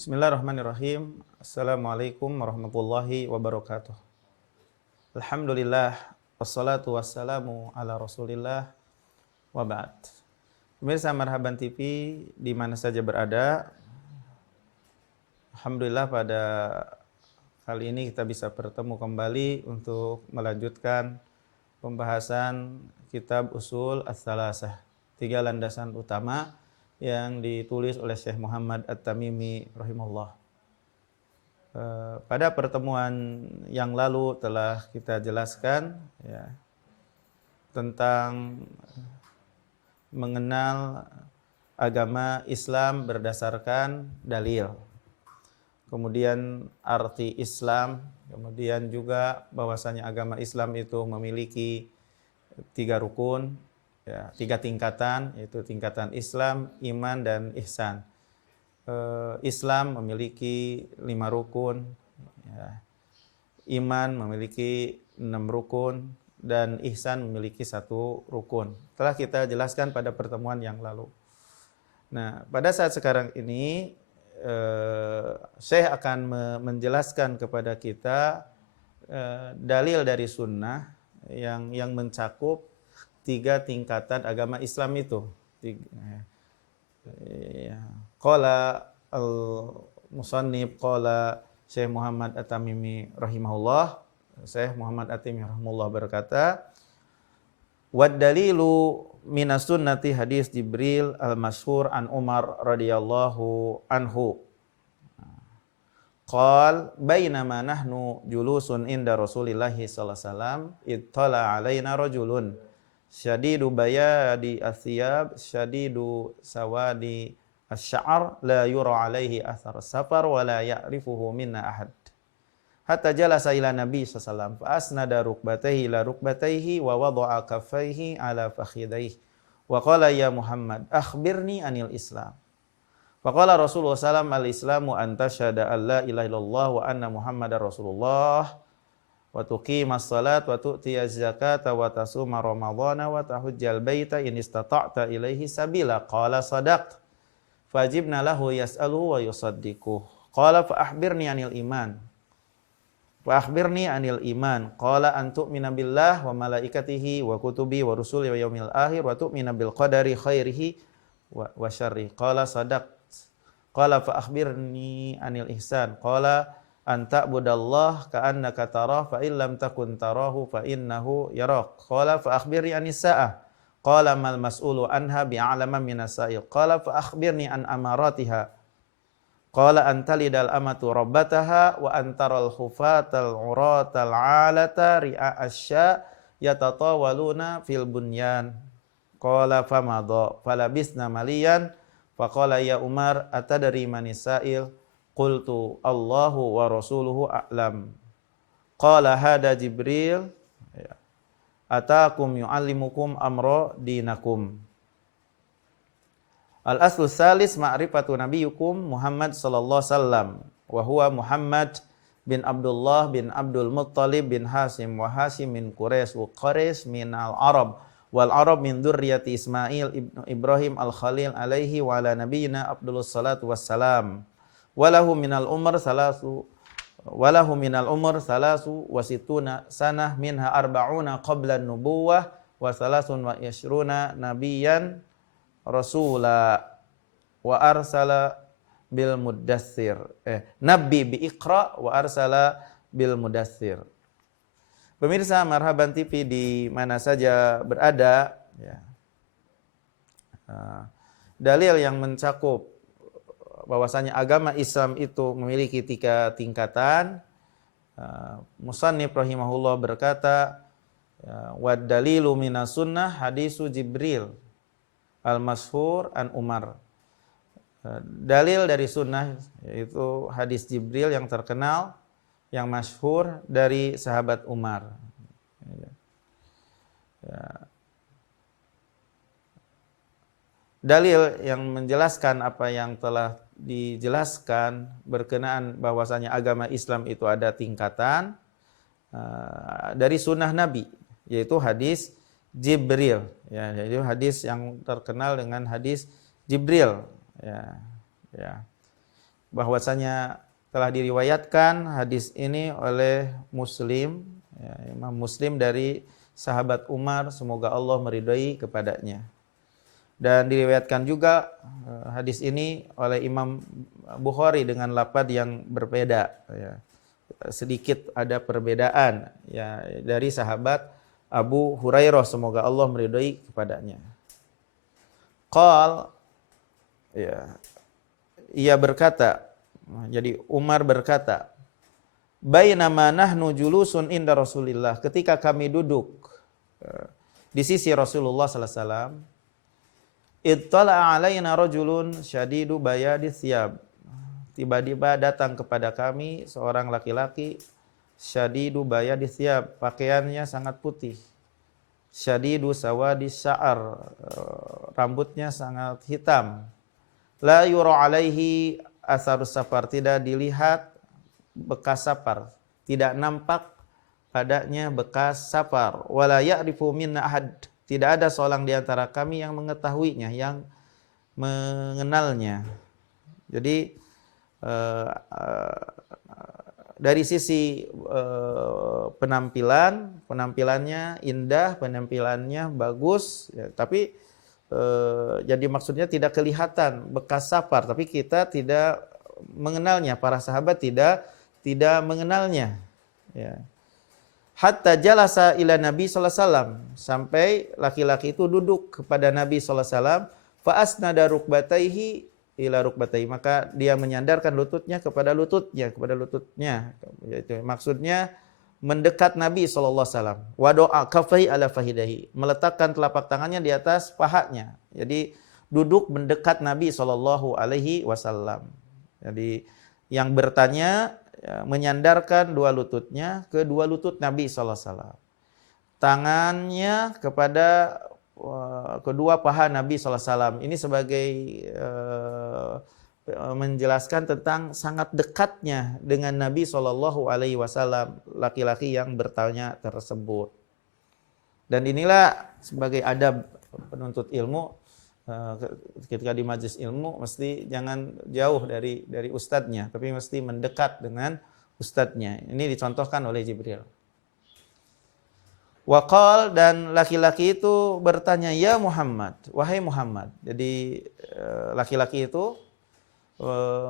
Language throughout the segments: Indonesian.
Bismillahirrahmanirrahim. Assalamualaikum warahmatullahi wabarakatuh. Alhamdulillah, wassalatu wassalamu ala rasulillah, wa ba'd. Pemirsa Marhaban TV di mana saja berada, alhamdulillah pada kali ini kita bisa bertemu kembali untuk melanjutkan pembahasan kitab Ushul Ats-Tsalatsah, 3 landasan utama yang ditulis oleh Syekh Muhammad At-Tamimi rahimahullah. Pada pertemuan yang lalu telah kita jelaskan ya, tentang mengenal agama Islam berdasarkan dalil. Kemudian arti Islam, kemudian juga bahwasanya agama Islam itu memiliki 3 rukun, ya, 3 tingkatan, yaitu tingkatan Islam, iman, dan ihsan. Islam memiliki 5 rukun, ya. Iman memiliki 6 rukun, dan ihsan memiliki 1 rukun. Telah kita jelaskan pada pertemuan yang lalu. Nah, pada saat sekarang ini saya akan menjelaskan kepada kita dalil dari sunnah yang mencakup 3 tingkatan agama Islam itu. Qala al-musannif, qala Syekh Muhammad At-Tamimi rahimahullah. Syekh Muhammad At-Tamimi rahimahullah berkata, "Wad dalilu minas sunnati hadis Jibril al-masyhur an Umar radhiyallahu anhu. Qal bainama nahnu julusun inda Rasulillah sallallahu alaihi wasallam ittala alaina rajulun syadidu bayadi athiyab syadidu sawadi asy-sya'r la yura alaihi athar safar wa la ya'rifuhu minna ahad hatta jalasa ila nabi sallallahu alaihi wasallam fa asnada rukbatayhi ila rukbatayhi wa wada'a kaffayhi ala fakhidayhi wa qala ya Muhammad akhbirni anil Islam." Faqala Rasulullah sallallahu alaihi wasallam, al-islamu an tashhada an la ilaha illallah wa anna Muhammadar Rasulullah wa tuqimas salat wa tu'tiyaz zakata wa tasuma ramadhana wa tahujjal baita in istata'ta ilaihi sabila. Qala sadaqta. Fajibna lahu yas'aluhu wa yusaddiquh. Qala fa akhbirni anil iman. Fa akhbirni anil iman. Qala an tu'mina billah wa malaikatihi wa kutubihi wa rusulihi wa yaumil akhir wa tu'mina bil qadari khairihi wa syarrihi. Qala sadaqta. Qala fa akhbirni anil ihsan. Qala an ta'budallah ka'annaka tarah fa illam takun tarahu fa innahu yarak. Qala fa akhbirni anis sa'ah. Qala mal mas'ulu anha bi'alama minas sa'il. Qala fa akhbirni an amaratiha. Qala an talidal amatu rabbataha wa antaral khufatal uratal alata ri'a asya yatatawaluna fil bunyan. Qala famadha falabisna maliyan. Faqala ya Umar atadri manis sa'il. Qultu Allahu wa rasuluhu a'lam. Qala hada Jibril atakum yu'allimukum amra dinakum. Al-aslu salis ma'rifatu nabiyyukum Muhammad sallallahu alaihi wasallam wa huwa Muhammad bin Abdullah bin Abdul Muttalib bin Hasim wa Hasim min Quraisy wa Quraisy min al-Arab wal Arab min dzurriyyati Ismail ibnu Ibrahim al-Khalil alaihi wa ala nabiyyina Abdulus salatu wassalam. Walahu minal umr salasu wa situna sanah minha arba'una qabla nubuwah wa salasun wa yashruna nabiyan rasula wa arsala bil mudaththir nabi bi iqra wa arsala bil mudaththir. Pemirsa Marhaban TV di mana saja berada ya, dalil yang mencakup bahwasanya agama Islam itu memiliki 3 tingkatan. Musannif rahimahullah berkata, wad dalilu minas sunnah hadisu Jibril al-masyhur an Umar. Dalil dari sunnah yaitu hadis Jibril yang terkenal, yang masyhur dari sahabat Umar. Dalil yang menjelaskan apa yang telah dijelaskan berkenaan bahwasanya agama Islam itu ada tingkatan dari sunnah Nabi, yaitu hadis Jibril. Ya, jadi hadis yang terkenal dengan hadis Jibril. Ya. bahwasanya telah diriwayatkan hadis ini oleh Muslim, ya, Imam Muslim dari sahabat Umar, semoga Allah meridhai kepadanya. Dan diriwayatkan juga hadis ini oleh Imam Bukhari dengan lafaz yang berbeda, ya. Sedikit ada perbedaan, ya, dari sahabat Abu Hurairah, semoga Allah meridhai kepadanya. Qal, ya, ia berkata, jadi Umar berkata, bainama nahnu julusun inda Rasulillah, ketika kami duduk di sisi Rasulullah sallallahu alaihi wasallam, ittala alaina rajulun syadidu bayadi thiyab, tiba-tiba datang kepada kami seorang laki-laki syadidu bayadi thiyab, pakaiannya sangat putih, syadidu sawadi sya'ar, rambutnya sangat hitam, la yura alaihi asarus safar, tidak dilihat bekas safar, tidak nampak padanya bekas safar, wala ya'rifu minna ahad, tidak ada seorang di antara kami yang mengetahuinya, yang mengenalnya. Jadi dari sisi penampilannya indah, penampilannya bagus, ya, tapi jadi maksudnya tidak kelihatan bekas safar, tapi kita tidak mengenalnya, para sahabat tidak mengenalnya, ya. Hatta jalasa ila Nabi sallallahu alaihi wasallam, sampai laki-laki itu duduk kepada Nabi sallallahu alaihi wasallam, fa asnada rukbataihi ila rukbataihi, maka dia menyandarkan lututnya kepada lututnya, yaitu maksudnya mendekat Nabi sallallahu alaihi wasallam. Wa doa kafai ala fahidahi, meletakkan telapak tangannya di atas pahanya. Jadi duduk mendekat Nabi sallallahu alaihi wasallam. Jadi yang bertanya, ya, menyandarkan dua lututnya ke dua lutut Nabi sallallahu alaihi wasallam. Tangannya kepada kedua paha Nabi sallallahu alaihi wasallam. Ini sebagai menjelaskan tentang sangat dekatnya dengan Nabi sallallahu alaihi wasallam laki-laki yang bertanya tersebut. Dan inilah sebagai adab penuntut ilmu, ketika di majelis ilmu mesti jangan jauh dari ustadznya, tapi mesti mendekat dengan ustadznya. Ini dicontohkan oleh Jibril. Waqal, dan laki-laki itu bertanya, ya Muhammad, wahai Muhammad. Jadi laki-laki itu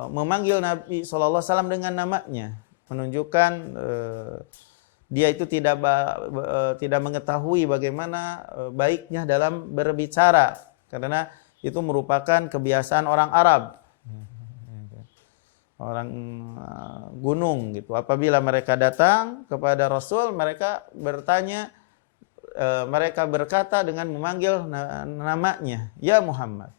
memanggil Nabi sallallahu alaihi wasallam dengan namanya, menunjukkan dia itu tidak mengetahui bagaimana baiknya dalam berbicara, karena itu merupakan kebiasaan orang Arab, orang gunung gitu. Apabila mereka datang kepada Rasul, mereka bertanya, mereka berkata dengan memanggil namanya, ya Muhammad.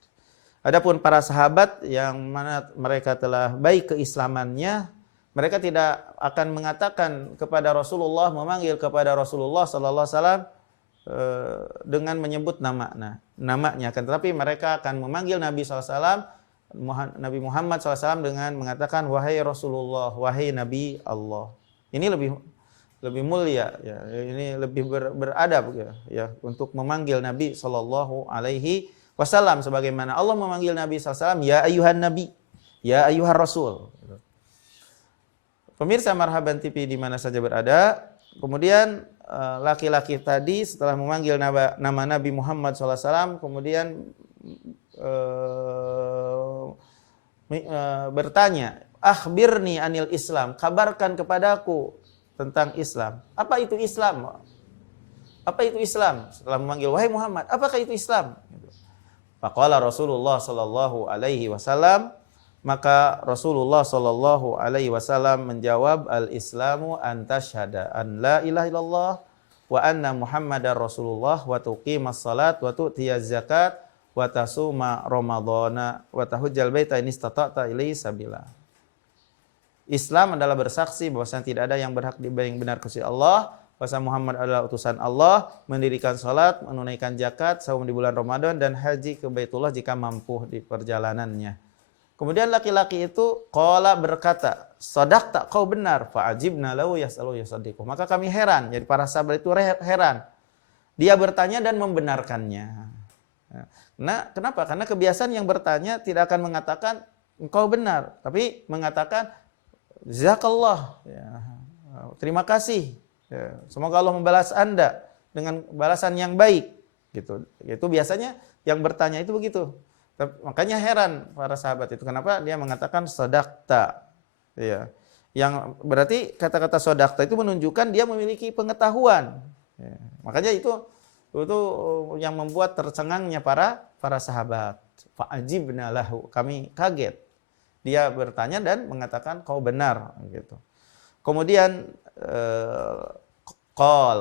Adapun para sahabat yang mana mereka telah baik keislamannya, mereka tidak akan mengatakan kepada Rasulullah, memanggil kepada Rasulullah sallallahu alaihi wasallam dengan menyebut namanya, kan, tetapi mereka akan memanggil Nabi sallallahu alaihi wasallam, Nabi Muhammad sallallahu alaihi wasallam, dengan mengatakan wahai Rasulullah, wahai Nabi Allah. Ini lebih mulia, ya. Ini lebih beradab, ya, untuk memanggil Nabi sallallahu alaihi wasallam sebagaimana Allah memanggil Nabi sallallahu alaihi wasallam, ya ayyuhan nabi, ya ayyuhar rasul. Pemirsa Marhaban TV di mana saja berada, kemudian laki-laki tadi setelah memanggil nama Nabi Muhammad SAW, kemudian bertanya, akhbirni anil Islam, kabarkan kepadaku tentang Islam. Apa itu Islam? Apa itu Islam? Setelah memanggil, wahai Muhammad, apakah itu Islam? Faqala Rasulullah sallallahu alaihi wasallam, maka Rasulullah sallallahu alaihi wasallam menjawab, al-Islamu an tashhada an la ilaha illallah wa anna Muhammadar Rasulullah wa tuqimas salat wa tu'tiyaz zakat wa tasuma ramadhana wa tahujjal baita in istata'ta ilaihi sabila. Islam adalah bersaksi bahwasanya tidak ada yang berhak diibadahi yang benar kecuali Allah, bahwasanya Muhammad adalah utusan Allah, mendirikan salat, menunaikan zakat, saum di bulan Ramadan, dan haji ke Baitullah jika mampu di perjalanannya. Kemudian laki-laki itu qala berkata, sadaqta, kau benar, fa'ajibna lahu yas'alu yasaddiqu. Maka kami heran, jadi para sahabat itu heran. Dia bertanya dan membenarkannya. Nah, kenapa? Karena kebiasaan yang bertanya tidak akan mengatakan engkau benar, tapi mengatakan jazakallah, ya, terima kasih, ya, semoga Allah membalas Anda dengan balasan yang baik, gitu. Itu biasanya yang bertanya itu begitu. Makanya heran para sahabat itu kenapa dia mengatakan sodakta, ya. Yang berarti kata-kata sodakta itu menunjukkan dia memiliki pengetahuan. Ya. Makanya itu yang membuat tercengangnya para sahabat. Fa'ajibna lahu, kami kaget. Dia bertanya dan mengatakan kau benar, gitu. Kemudian qal,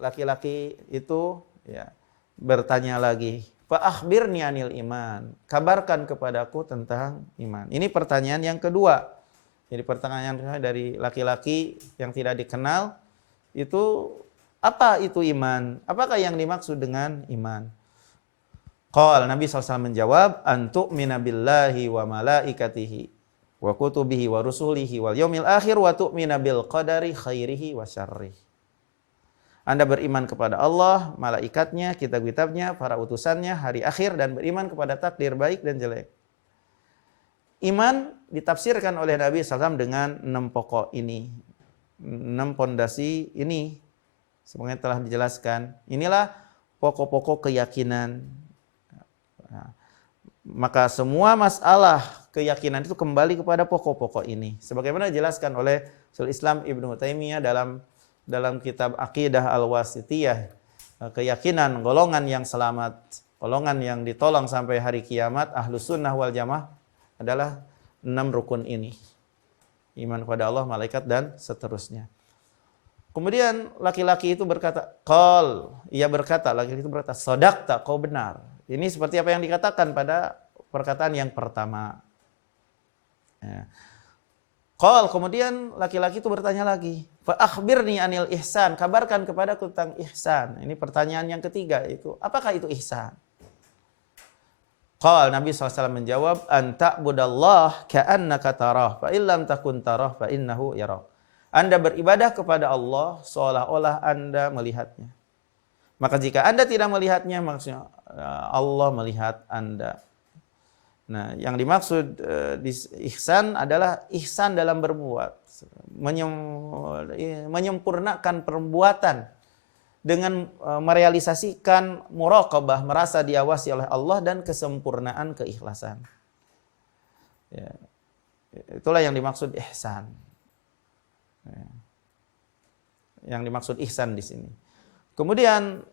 laki-laki itu ya bertanya lagi, fa akhbirni anil iman, kabarkan kepadaku tentang iman. Ini pertanyaan yang kedua. Jadi pertanyaan dari laki-laki yang tidak dikenal itu, apa itu iman? Apakah yang dimaksud dengan iman? Qal, Nabi SAW menjawab, antu'mina billahi wa malaikatihi wa kutubihi wa rusulihi wal yaumil akhir wa tu'mina bil qadari khairihi wa syarrihi. Anda beriman kepada Allah, malaikatnya, kitab-kitabnya, para utusannya, hari akhir, dan beriman kepada takdir baik dan jelek. Iman ditafsirkan oleh Nabi SAW dengan 6 pokok ini, 6 pondasi ini. Semuanya telah dijelaskan. Inilah pokok-pokok keyakinan. Nah, maka semua masalah keyakinan itu kembali kepada pokok-pokok ini. Sebagaimana dijelaskan oleh Syaikhul Islam Ibnu Taimiyah dalam kitab Aqidah Al-Wasithiyah, keyakinan golongan yang selamat, golongan yang ditolong sampai hari kiamat, Ahlus Sunnah wal Jamaah adalah 6 rukun ini. Iman kepada Allah, malaikat, dan seterusnya. Kemudian laki-laki itu berkata, qal, ia berkata, laki-laki itu berkata, sodakta, kau benar. Ini seperti apa yang dikatakan pada perkataan yang pertama. Ya. Qal, kemudian laki-laki itu bertanya lagi, fa akhbirni anil ihsan, kabarkan kepadaku tentang ihsan. Ini pertanyaan yang ketiga, itu apakah itu ihsan? Qal, Nabi SAW menjawab, anta'budallah ka'annaka tarah, fa illam takun tarah, fa innahu yarah. Anda beribadah kepada Allah seolah-olah Anda melihatnya. Maka jika Anda tidak melihatnya, maksudnya Allah melihat Anda. Nah, yang dimaksud ihsan adalah ihsan dalam berbuat, menyempurnakan perbuatan dengan merealisasikan muraqabah, merasa diawasi oleh Allah, dan kesempurnaan keikhlasan. Ya. Itulah yang dimaksud ihsan. Ya. Yang dimaksud ihsan di sini. Kemudian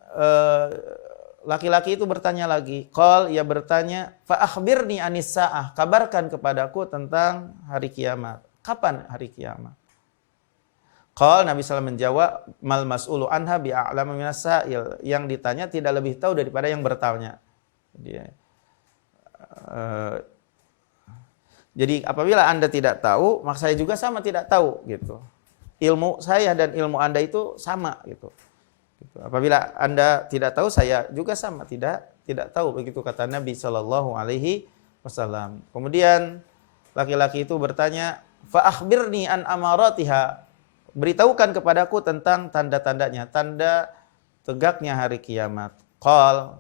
laki-laki itu bertanya lagi, qal, ia bertanya, fa akhbirni anis saah, kabarkan kepadaku tentang hari kiamat. Kapan hari kiamat? Qal, Nabi SAW menjawab, mal mas'ulu anha bi'a'lama minas sa'il, yang ditanya tidak lebih tahu daripada yang bertanya. Jadi apabila Anda tidak tahu, maka saya juga sama tidak tahu, gitu. Ilmu saya dan ilmu Anda itu sama, gitu. Apabila Anda tidak tahu, saya juga sama tidak tahu, begitu kata Nabi SAW. Kemudian laki-laki itu bertanya, fa akhbirni an amaratiha, beritahukan kepadaku tentang tanda-tandanya, tanda tegaknya hari kiamat. Qal,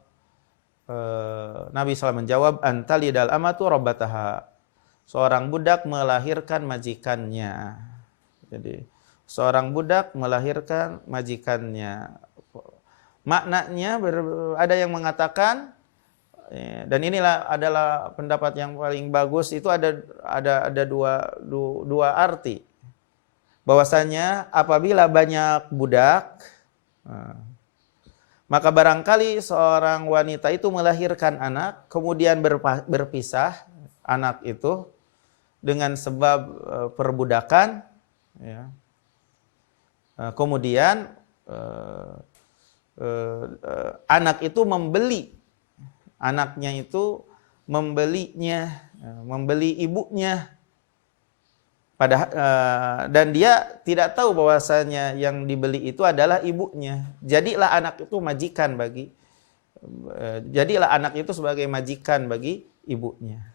Nabi SAW menjawab, antalidal amatu rabbataha, seorang budak melahirkan majikannya. Jadi seorang budak melahirkan majikannya. Maknanya ada yang mengatakan, dan inilah adalah pendapat yang paling bagus, itu ada dua arti. Bahwasanya apabila banyak budak, maka barangkali seorang wanita itu melahirkan anak, kemudian berpisah anak itu dengan sebab perbudakan, ya. Kemudian anak itu anaknya itu membeli ibunya, dan dia tidak tahu bahwasanya yang dibeli itu adalah ibunya. Jadilah anak itu sebagai majikan bagi ibunya,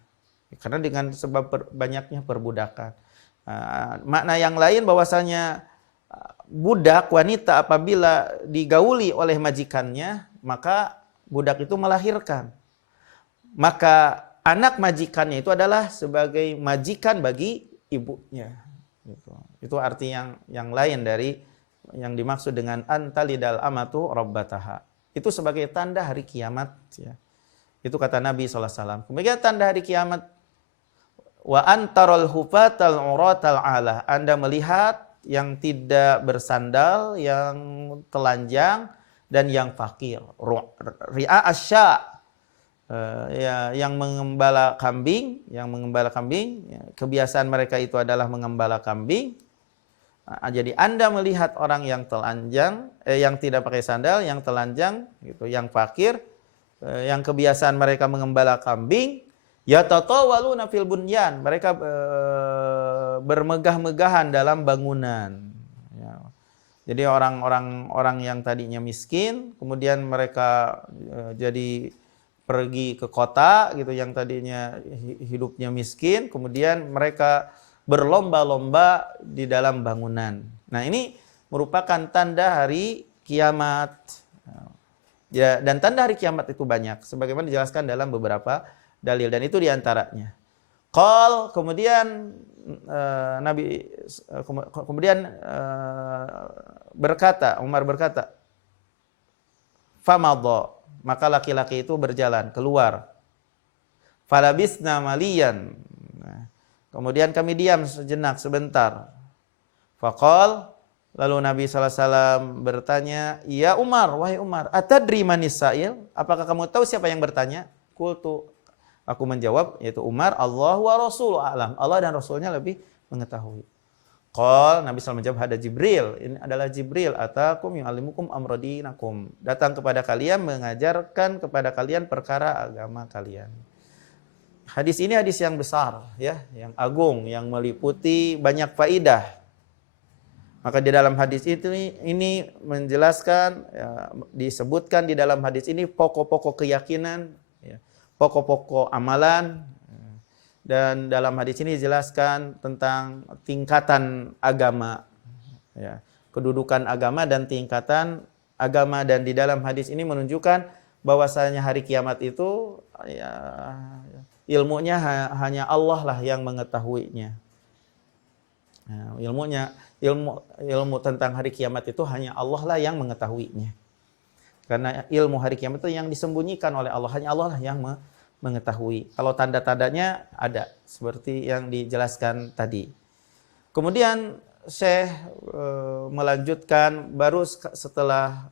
karena dengan sebab banyaknya perbudakan. Makna yang lain bahwasanya budak wanita apabila digauli oleh majikannya, maka budak itu melahirkan. Maka anak majikannya itu adalah sebagai majikan bagi ibunya. Itu arti yang lain dari yang dimaksud dengan antalidal amatu rabbataha. Itu sebagai tanda hari kiamat. Ya. Itu kata Nabi SAW. Kemudian tanda hari kiamat, wa antarul hufatal uratal alah. Anda melihat yang tidak bersandal, yang telanjang, dan yang fakir. Ri'a asya, yang mengembala kambing, ya, kebiasaan mereka itu adalah mengembala kambing. Jadi Anda melihat orang yang telanjang, yang tidak pakai sandal, yang telanjang, gitu, yang fakir, yang kebiasaan mereka mengembala kambing, yatatawaluna fil bunyan, mereka bermegah-megahan dalam bangunan. Ya. Jadi orang yang tadinya miskin, kemudian mereka jadi pergi ke kota, gitu, yang tadinya hidupnya miskin, kemudian mereka berlomba-lomba di dalam bangunan. Nah, ini merupakan tanda hari kiamat. Ya, dan tanda hari kiamat itu banyak, sebagaimana dijelaskan dalam beberapa dalil, dan itu diantaranya. Kemudian Nabi berkata, Umar berkata, famadha, maka laki-laki itu berjalan keluar. Falabisna maliyan, kemudian kami diam sejenak sebentar. Faqal, lalu Nabi SAW bertanya, ya Umar, wahai Umar, atadri manis sa'il? Apakah kamu tahu siapa yang bertanya? Qultu, aku menjawab, yaitu Umar, Allah wa Rasul a'lam. Allah dan Rasulnya lebih mengetahui. Qal, Nabi SAW menjawab, ada Jibril. Ini adalah Jibril. Atakum yu'allimukum amradinakum. Datang kepada kalian, mengajarkan kepada kalian perkara agama kalian. Hadis ini hadis yang besar, ya, yang agung, yang meliputi banyak faidah. Maka di dalam hadis ini menjelaskan, ya, disebutkan di dalam hadis ini pokok-pokok keyakinan, ya, pokok-pokok amalan, dan dalam hadis ini dijelaskan tentang tingkatan agama, ya, kedudukan agama dan tingkatan agama, dan di dalam hadis ini menunjukkan bahwasanya hari kiamat itu, ya, ilmunya hanya Allah lah yang mengetahuinya. Nah, ilmu tentang hari kiamat itu hanya Allah lah yang mengetahuinya. Karena ilmu hari kiamat itu yang disembunyikan oleh Allah, hanya Allah lah yang mengetahui. Kalau tanda-tandanya ada seperti yang dijelaskan tadi. Kemudian Syekh melanjutkan, baru setelah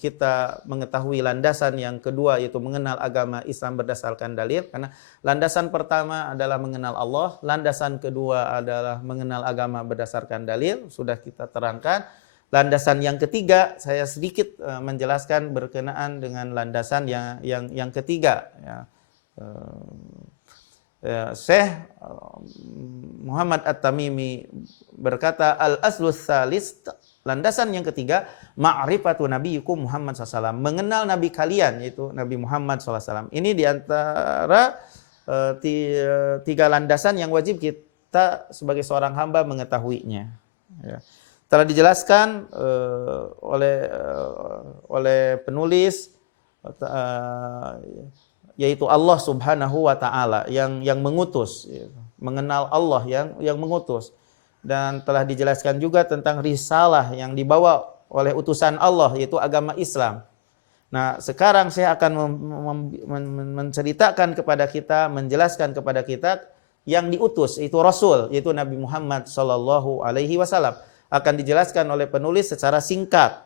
kita mengetahui landasan yang kedua, yaitu mengenal agama Islam berdasarkan dalil. Karena landasan pertama adalah mengenal Allah, landasan kedua adalah mengenal agama berdasarkan dalil, sudah kita terangkan. Landasan yang ketiga, saya sedikit menjelaskan berkenaan dengan landasan yang ketiga. Ya. Syekh Muhammad At-Tamimi berkata, al-aslus salis, landasan yang ketiga, ma'rifatu nabiyikum Muhammad SAW, mengenal nabi kalian, yaitu Nabi Muhammad SAW. Ini diantara tiga landasan yang wajib kita sebagai seorang hamba mengetahuinya. Ya. Telah dijelaskan oleh penulis, yaitu Allah Subhanahu wa Ta'ala yang mengutus, mengenal Allah yang mengutus, dan telah dijelaskan juga tentang risalah yang dibawa oleh utusan Allah, yaitu agama Islam. Nah, sekarang saya akan menceritakan kepada kita, menjelaskan kepada kita yang diutus, itu Rasul, yaitu Nabi Muhammad Sallallahu Alaihi Wasallam. Akan dijelaskan oleh penulis secara singkat.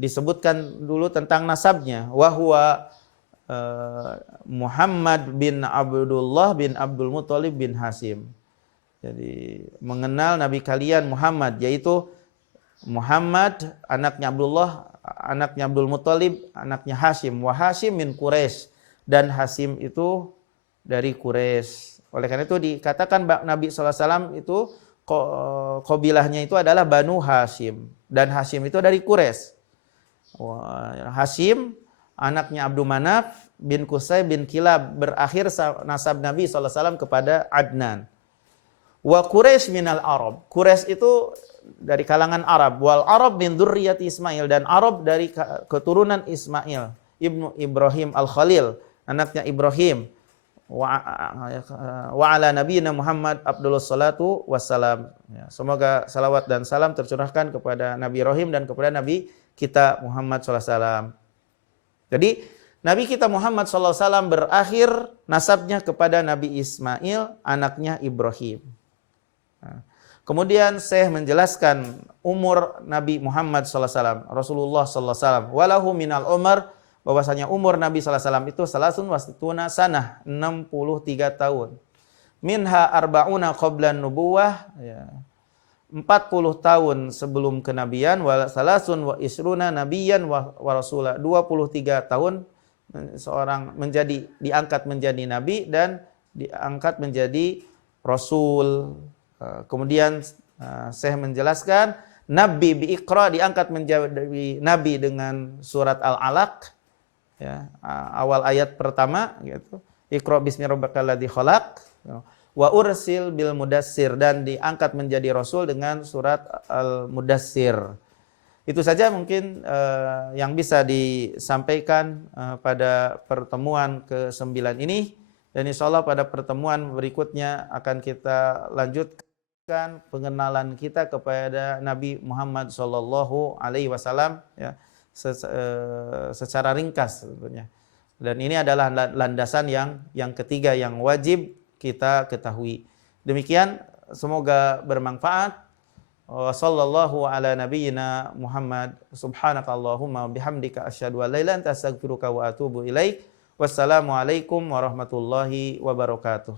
Disebutkan dulu tentang nasabnya. Wahwa Muhammad bin Abdullah bin Abdul Muttalib bin Hashim. Jadi mengenal Nabi kalian Muhammad, yaitu Muhammad anaknya Abdullah, anaknya Abdul Muttalib, anaknya Hashim. Wa Hashim min Quraisy, dan Hashim itu dari Quraisy. Oleh karena itu dikatakan Nabi SAW itu qabilahnya itu adalah Banu Hashim, dan Hashim itu dari Quraisy. Hashim anaknya Abdul Manaf bin Qusay bin Kilab, berakhir nasab Nabi SAW kepada Adnan. Wa Quraisy minal Arab, Quraisy itu dari kalangan Arab. Wal Arab min dzurriyyati Ismail, dan Arab dari keturunan Ismail ibnu Ibrahim al-Khalil, anaknya Ibrahim. Wa ala nabiyina Muhammad Abdulus salatu wassalam. Ya, semoga salawat dan salam tercurahkan kepada Nabi Ibrahim dan kepada Nabi kita Muhammad sallallahu alaihi wasallam. Jadi Nabi kita Muhammad sallallahu alaihi wasallam berakhir nasabnya kepada Nabi Ismail, anaknya Ibrahim. Nah, kemudian Syekh menjelaskan umur Nabi Muhammad sallallahu alaihi wasallam, Rasulullah sallallahu alaihi wasallam, walahu minal umar, bahwasanya umur Nabi sallallahu alaihi wasallam itu salasun wasituna sanah, 63 tahun. Minha arba'una qablan nubuwah, ya. 40 tahun sebelum kenabian, wa salasun wa isruna nabiyan wa rasula, 23 tahun seorang diangkat menjadi nabi dan diangkat menjadi rasul. Kemudian Syekh menjelaskan nabi bi Iqra diangkat menjadi nabi dengan surat Al-Alaq, ya, awal ayat pertama gitu. Iqra bismi rabbikal ladzi khalaq. Wa ursil bil mudassir, dan diangkat menjadi rasul dengan surat Al-Mudassir. Itu saja mungkin yang bisa disampaikan pada pertemuan ke-9 ini, dan insyaallah pada pertemuan berikutnya akan kita lanjutkan pengenalan kita kepada Nabi Muhammad sallallahu alaihi wasallam, ya, secara ringkas sebetulnya. Dan ini adalah landasan yang ketiga yang wajib kita ketahui. Demikian, semoga bermanfaat. Sallallahu ala nabiyyina Muhammad. Subhanakallahumma bihamdika asyhadu an la ilaha illa anta astaghfiruka wa atubu ilaik. Wassalamualaikum warahmatullahi wabarakatuh.